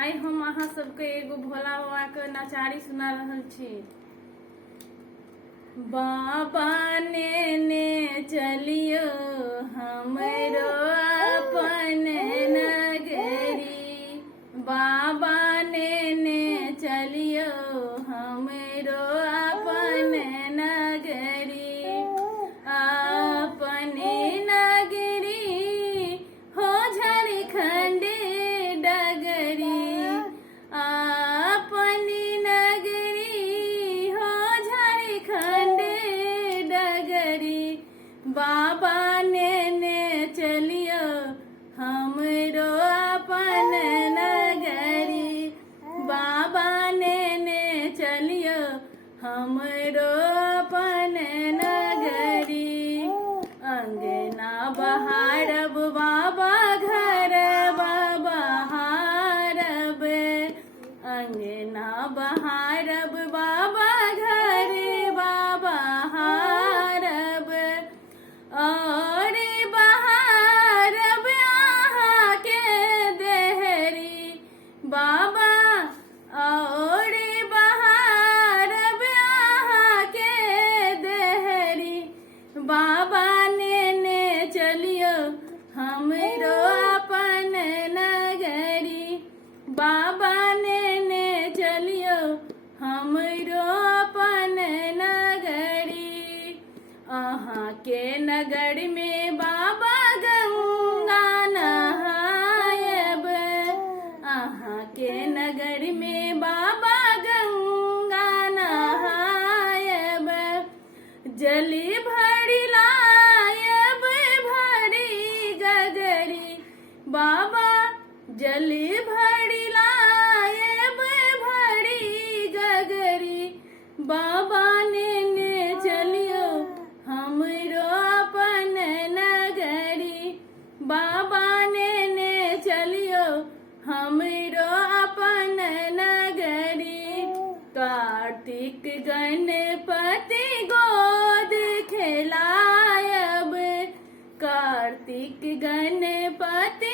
आई हम अहाँ सबके एगो भोला बाबा के नचारी सुना रहल छी। बाबा ने चलियो हमरो अपन नगरी, बाबा ने चलियो हमरो अपन नगरी, अपने नगरी हो झारखंड डगरी, अपनी नगरी हो झारखंड डगरी, बाबा ने चलियो हमरो अपन नगरी, बाबा ने चलियो हमरो अपन नगरी, अंगना बहारब बाबा घर बाबा हारब, अंगना बहारब बाबा घर बाबा हारब, और बहारब आहा के देहरी बाबा, और बहारब आहा के देहरी, बाबा ने चलियो हमरो अपन नगरी, बाबा ने चलियो हमरो अपन नगरी, अहाँ के नगर में बाबा गंगा नहायब, अहाँ के नगर में बाबा गंगा नहायब, जली भरी लायब भरी गगरी, बाबा जली भरी लायब भरी गगरी, बाबा ने चलियो हमरो अपन नगरी, बाबा ने चलियो हमरो अपन नगरी, कार्तिक गणपति गोद खेलायब, कार्तिक गणपति